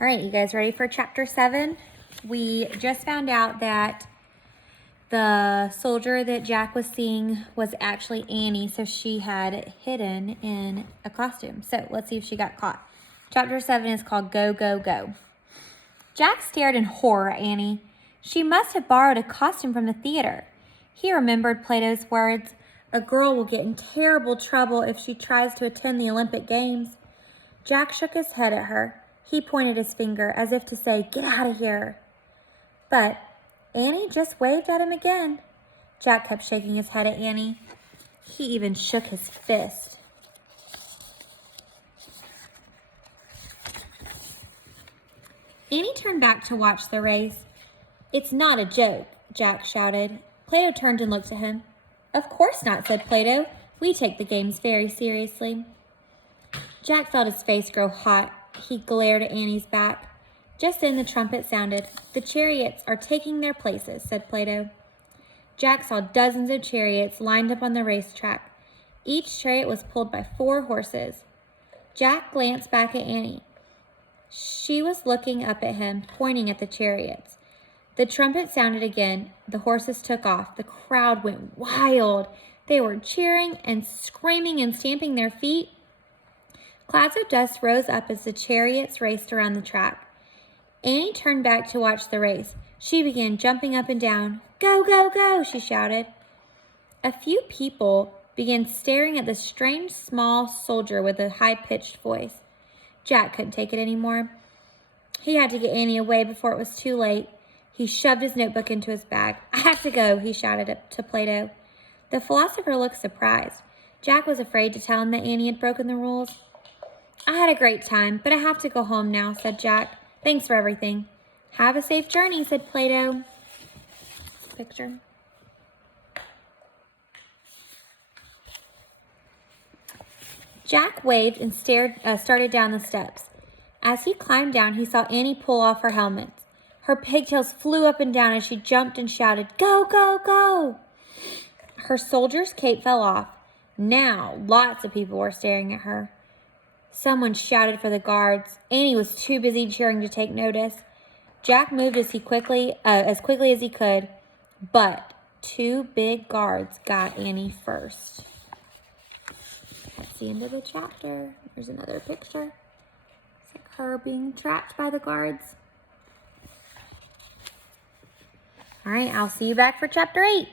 All right, you guys ready for chapter 7? We just found out that the soldier that Jack was seeing was actually Annie, so she had hidden in a costume. So let's see if she got caught. Chapter 7 is called Go, Go, Go. Jack stared in horror at Annie. She must have borrowed a costume from the theater. He remembered Plato's words, "A girl will get in terrible trouble if she tries to attend the Olympic Games." Jack shook his head at her. He pointed his finger as if to say, "Get out of here." But Annie just waved at him again. Jack kept shaking his head at Annie. He even shook his fist. Annie turned back to watch the race. "It's not a joke," Jack shouted. Plato turned and looked at him. "Of course not," said Plato. "We take the games very seriously." Jack felt his face grow hot. He glared at Annie's back. Just then the trumpet sounded. "The chariots are taking their places," said Plato. Jack saw dozens of chariots lined up on the racetrack. Each chariot was pulled by 4 horses. Jack glanced back at Annie. She was looking up at him, pointing at the chariots. The trumpet sounded again. The horses took off. The crowd went wild. They were cheering and screaming and stamping their feet. Clouds of dust rose up as the chariots raced around the track. Annie turned back to watch the race. She began jumping up and down. "Go, go, go," she shouted. A few people began staring at the strange small soldier with a high-pitched voice. Jack couldn't take it anymore. He had to get Annie away before it was too late. He shoved his notebook into his bag. "I have to go," he shouted up to Plato. The philosopher looked surprised. Jack was afraid to tell him that Annie had broken the rules. "I had a great time, but I have to go home now," said Jack. "Thanks for everything." "Have a safe journey," said Plato. Picture. Jack waved and started down the steps. As he climbed down, he saw Annie pull off her helmet. Her pigtails flew up and down as she jumped and shouted, "Go, go, go!" Her soldier's cape fell off. Now, lots of people were staring at her. Someone shouted for the guards. Annie was too busy cheering to take notice. Jack moved as quickly as he could, but 2 big guards got Annie first. That's the end of the chapter. There's another picture. It's like her being tracked by the guards. All right, I'll see you back for chapter 8.